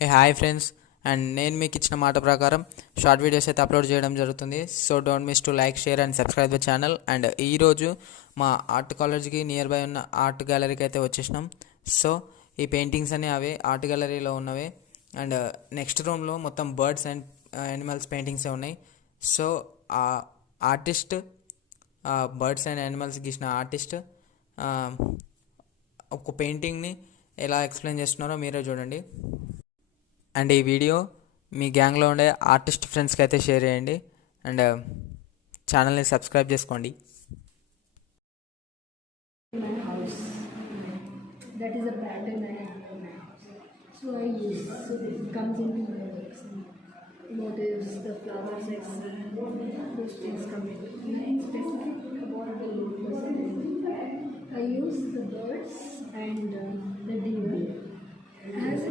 Hi friends, and నేను మీకు ఇచ్చిన మాట ప్రకారం షార్ట్ వీడియోస్ అయితే అప్లోడ్ చేయడం జరుగుతుంది. So don't miss to like, share and subscribe the channel. And ఈరోజు మా ఆర్ట్ కాలేజ్కి నియర్ బై ఉన్న ఆర్ట్ గ్యాలరీకి అయితే వచ్చేసినాం. సో ఈ పెయింటింగ్స్ అన్నీ అవే ఆర్ట్ గ్యాలరీలో ఉన్నవే. అండ్ నెక్స్ట్ రూమ్లో మొత్తం బర్డ్స్ అండ్ యానిమల్స్ పెయింటింగ్సే ఉన్నాయి. సో ఆ ఆర్టిస్ట్, బర్డ్స్ అండ్ యానిమల్స్ గీసిన ఆర్టిస్ట్ ఒక పెయింటింగ్ని ఎలా ఎక్స్ప్లెయిన్ చేస్తున్నారో మీరే చూడండి. అండ్ ఈ వీడియో మీ గ్యాంగ్లో ఉండే ఆర్టిస్ట్ ఫ్రెండ్స్కి అయితే షేర్ చేయండి. అండ్ ఛానల్ని సబ్స్క్రైబ్ చేసుకోండి. My house. That is a pattern I have in my house. So I use. So it comes into my works. Motives, the flower section, those things come into. Nothing specific about the lotus. I use the birds and the deer as